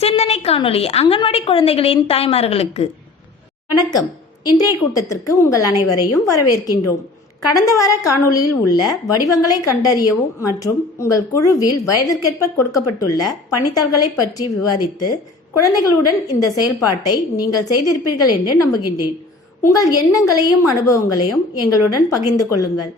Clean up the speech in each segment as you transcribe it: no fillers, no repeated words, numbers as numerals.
சிந்தனை காணொளி அங்கன்வாடி குழந்தைகளின் தாய்மார்களுக்கு வணக்கம். இன்றைய கூட்டத்திற்கு உங்கள் அனைவரையும் வரவேற்கின்றோம். கடந்த வார காணொளியில் உள்ள வடிவங்களை கண்டறியவும் மற்றும் உங்கள் குழுவில் வயதிற்கேற்ப கொடுக்கப்பட்டுள்ள பணித்தாள்களை பற்றி விவாதித்து குழந்தைகளுடன் இந்த செயல்பாட்டை நீங்கள் செய்திருப்பீர்கள் என்று நம்புகின்றேன். உங்கள் எண்ணங்களையும் அனுபவங்களையும் எங்களுடன் பகிர்ந்து கொள்ளுங்கள்.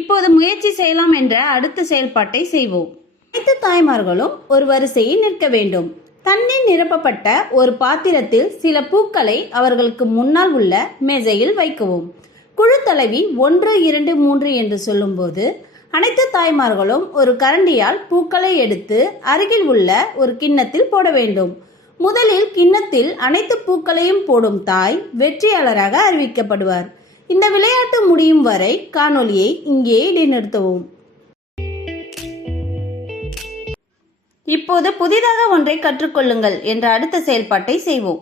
இப்போது முயற்சி செய்யலாம் என்ற அடுத்த செயல்பாட்டை செய்வோம். அனைத்து தாய்மார்களும் ஒரு வரிசையில் நிற்க வேண்டும். தண்ணீர் நிரப்பப்பட்ட ஒரு பாத்திரத்தில் சில பூக்களை அவர்களுக்கு முன்னால் உள்ள மேஜையில் வைக்கவும். குழு தலைவி 1, 2, 3 என்று சொல்லும்போது அனைத்து தாய்மார்களும் ஒரு கரண்டியால் பூக்களை எடுத்து அருகில் உள்ள ஒரு கிண்ணத்தில் போட வேண்டும். முதலில் கிண்ணத்தில் அனைத்து பூக்களையும் போடும் தாய் வெற்றியாளராக அறிவிக்கப்படுவார். இந்த விளையாட்டு முடியும் வரை காணொலியை இங்கே இடைநிறுத்தவும். இப்போது புதிதாக ஒன்றை கற்றுக்கொள்ளுங்கள் என்ற அடுத்த செயல்பாட்டை செய்வோம்.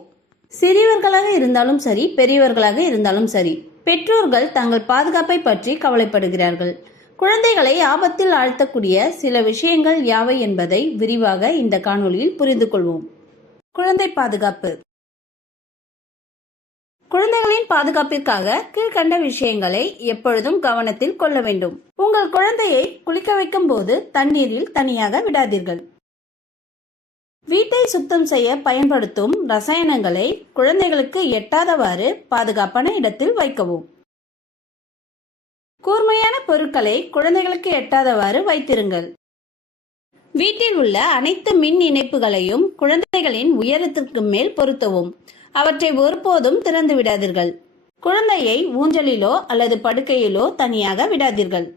சிறியவர்களாக இருந்தாலும் சரி, பெரியவர்களாக இருந்தாலும் சரி, பெற்றோர்கள் தங்கள் பாதுகாப்பை பற்றி கவலைப்படுகிறார்கள். குழந்தைகளை ஆபத்தில் ஆழ்த்தக்கூடிய சில விஷயங்கள் யாவை என்பதை விரிவாக இந்த காணொளியில் புரிந்து கொள்வோம். குழந்தை பாதுகாப்பு. குழந்தைகளின் பாதுகாப்பிற்காக கீழ்கண்ட விஷயங்களை எப்பொழுதும் கவனத்தில் கொள்ள வேண்டும். உங்கள் குழந்தையை குளிக்க வைக்கும் போது தண்ணீரில் தனியாக விடாதீர்கள். வீட்டை சுத்தம் செய்ய பயன்படுத்தும் ரசாயனங்களை குழந்தைகளுக்கு எட்டாதவாறு பாதுகாப்பான இடத்தில் வைக்கவும். கூர்மையான பொருட்களை குழந்தைகளுக்கு எட்டாதவாறு வைத்திருங்கள். வீட்டில் உள்ள அனைத்து மின் இணைப்புகளையும் குழந்தைகளின் உயரத்திற்கு மேல் பொருத்தவும். அவற்றை ஒருபோதும் திறந்து விடாதீர்கள். குழந்தையை ஊஞ்சலிலோ அல்லது படுக்கையிலோ தனியாக விடாதீர்கள்.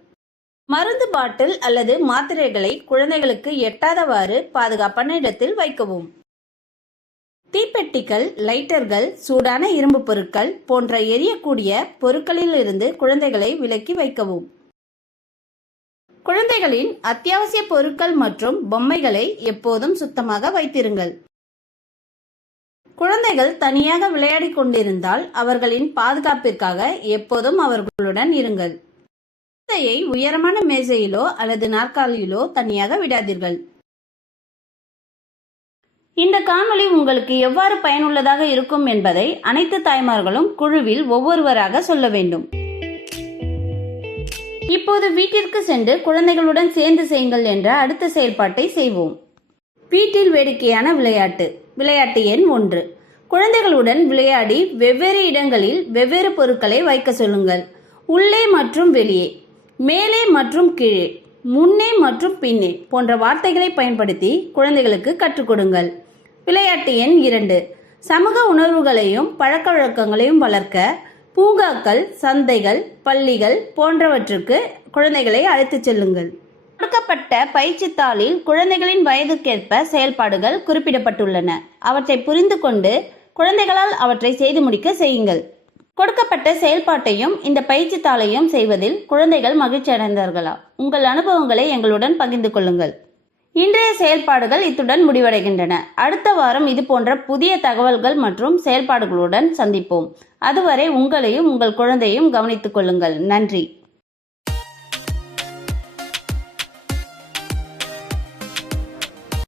மருந்து பாட்டில் அல்லது மாத்திரைகளை குழந்தைகளுக்கு எட்டாதவாறு பாதுகாப்பான இடத்தில் வைக்கவும். தீப்பெட்டிகள், லைட்டர்கள், சூடான இரும்பு பொருட்கள் போன்ற எரியக்கூடிய பொருட்களில் இருந்து குழந்தைகளை விலக்கி வைக்கவும். குழந்தைகளின் அத்தியாவசிய பொருட்கள் மற்றும் பொம்மைகளை எப்போதும் சுத்தமாக வைத்திருங்கள். குழந்தைகள் தனியாக விளையாடி கொண்டிருந்தால் அவர்களின் பாதுகாப்பிற்காக எப்போதும் அவர்களுடன் இருங்கள். குழந்தையை உயரமான மேஜையிலோ அல்லது நாற்காலியிலோ தனியாக விடாதீர்கள். இந்த காணொளி உங்களுக்கு எவ்வாறு பயனுள்ளதாக இருக்கும் என்பதை அனைத்து தாய்மார்களும் குழுவில் ஒவ்வொருவராக சொல்ல வேண்டும். இப்போது வீட்டிற்கு சென்று குழந்தைகளுடன் சேர்ந்து செய்யுங்கள் என்ற அடுத்த செயல்பாட்டை செய்வோம். வீட்டில் வேடிக்கையான விளையாட்டு. விளையாட்டு எண் 1. குழந்தைகளுடன் விளையாடி வெவ்வேறு இடங்களில் வெவ்வேறு பொருட்களை வைக்க சொல்லுங்கள். உள்ளே மற்றும் வெளியே, மேலே மற்றும் கீழே, முன்னே மற்றும் பின்னே போன்ற வார்த்தைகளை பயன்படுத்தி குழந்தைகளுக்கு கற்றுக் கொடுங்கள். விளையாட்டு எண் 2. சமூக உணர்வுகளையும் பழக்க வழக்கங்களையும் வளர்க்க பூங்காக்கள், சந்தைகள், பள்ளிகள் போன்றவற்றுக்கு குழந்தைகளை அழைத்துச் செல்லுங்கள். கொடுக்கப்பட்ட பயிற்சித்தாளில் குழந்தைகளின் வயதுக்கேற்ப செயல்பாடுகள் குறிப்பிடப்பட்டுள்ளன. அவற்றை புரிந்து கொண்டு குழந்தைகளால் அவற்றை செய்து முடிக்க செய்யுங்கள். கொடுக்கப்பட்ட செயல்பாட்டையும் இந்த பயிற்சி தாளையும் செய்வதில் குழந்தைகள் மகிழ்ச்சி அடைந்தார்களா? உங்கள் அனுபவங்களை எங்களுடன் பகிர்ந்து கொள்ளுங்கள். இன்றைய செயல்பாடுகள் இத்துடன் முடிவடைகின்றன. அடுத்த வாரம் இது போன்ற புதிய தகவல்கள் மற்றும் செயல்பாடுகளுடன் சந்திப்போம். அதுவரை உங்களையும் உங்கள் குழந்தையும் கவனித்துக் கொள்ளுங்கள். நன்றி.